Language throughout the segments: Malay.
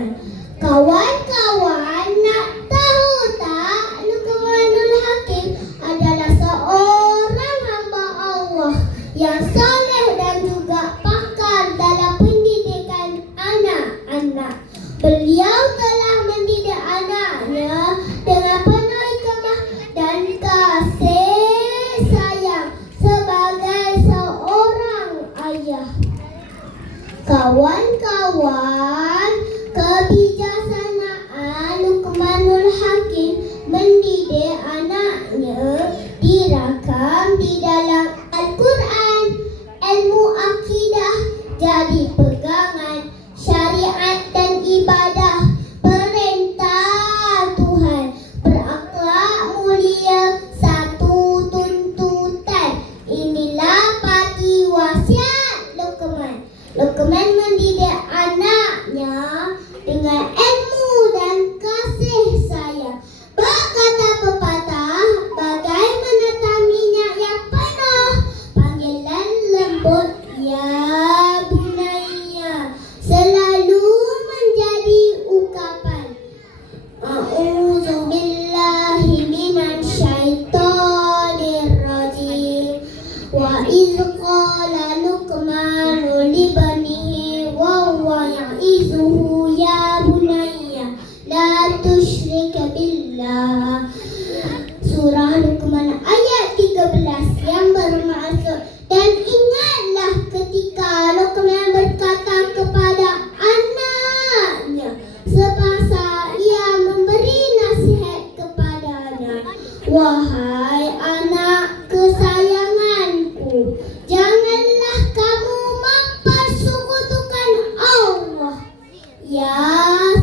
Luqman. Kawan-kawan, nak tahu tak, Luqmanul Hakim adalah seorang hamba Allah yang soleh dan juga pakar dalam pendidikan anak-anak. Beliau telah mendidik anaknya dengan penuh hikmah dan kasih sayang sebagai seorang ayah. Kawan-kawan, kebijaksanaan Luqmanul Hakim mendidik anaknya direkam di dalam Al-Quran. Ilmu akidah jadi pegangan syariat dan ibadah. Perintah Tuhan berakhlak mulia satu tuntutan. Inilah pati wasiat Luqman. Luqman mendidik anaknya dengan ilmu dan kasih sayang. Berkata pepatah, bagai menatap minyak yang penuh, panggilan lembut ya bunaya selalu menjadi ucapan. A'udzubillahi minasyaitonir rajim. Wa idz qala Luqmanu libanihi wa huwa ya'izuhu ya bunayya la tusyrik billah. Surah Luqman ayat 13 yang bermaksud, dan ingatlah ketika Luqman berkata kepada anaknya semasa ia memberi nasihat kepadanya, wahai anak kesayanganku, janganlah kamu mempersekutukan Allah. Ya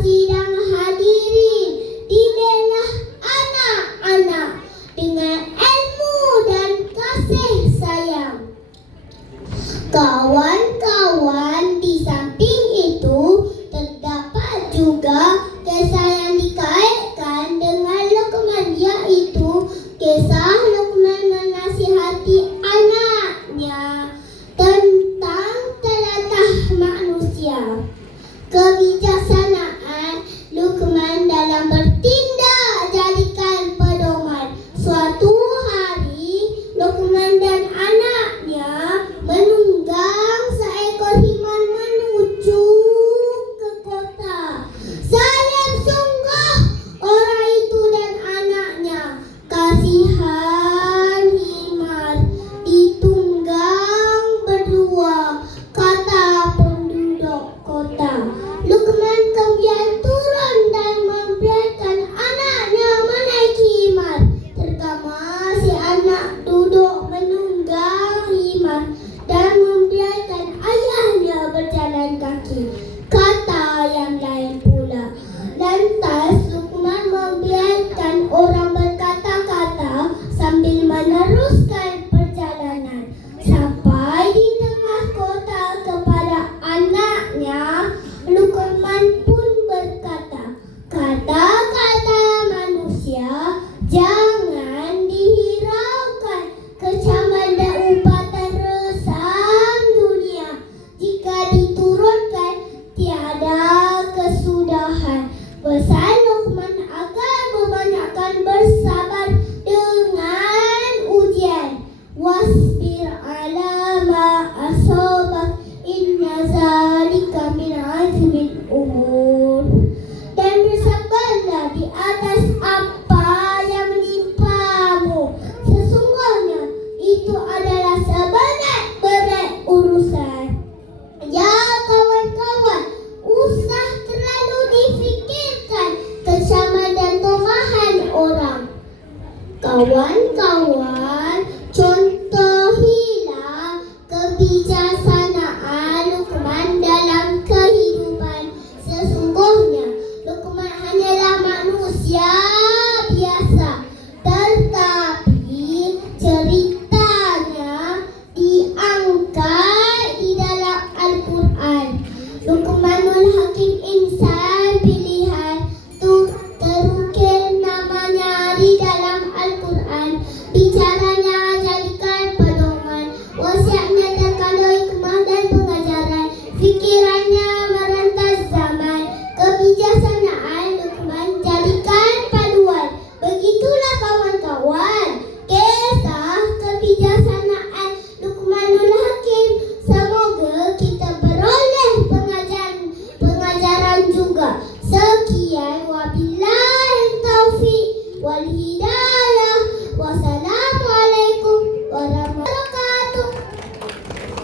sidang hadirin, didiklah anak-anak dengan ilmu dan kasih sayang. Kawan-kawan, di samping itu terdapat juga kisah yang dikaitkan dengan Luqman, yaitu kisah Luqman menasihati anaknya tentang teladah manusia. Kebijaksanaan Luqman dalam bertindak jadikan pedoman. Suatu hari Luqman dan anaknya menunggang seekor himar menuju ke kota. Sayang sungguh orang itu dan anaknya. Kasihan himar ditunggang berdua, kata penduduk kota. Luqman kemudian turun dan membiarkan anaknya menaiki himar. Terutama si anak duduk menunggang himar dan membiarkan ayahnya berjalan kaki. Kata yang lain pula. Lantas Luqman membiarkan orang berkata-kata sambil meneruskan perjalanan. Sampai di tengah kota kepada anaknya, Luqman pun berkata, kata-kata manusia jangan dihiraukan, kecaman dan umpatan resam dunia. Jika diturunkan tiada kesudahan. Pesan Luqman agar membanyakkan bersabar dengan ujian. Wasbir ala ma asabak, inna zalika min azmil umur. Dan bersabarlah di atas apa yang menimpamu. Sesungguhnya itu adalah seberat-berat urusan. Ya kawan-kawan, usah terlalu difikirkan demikian, wabillahi taufiq wal hidayah.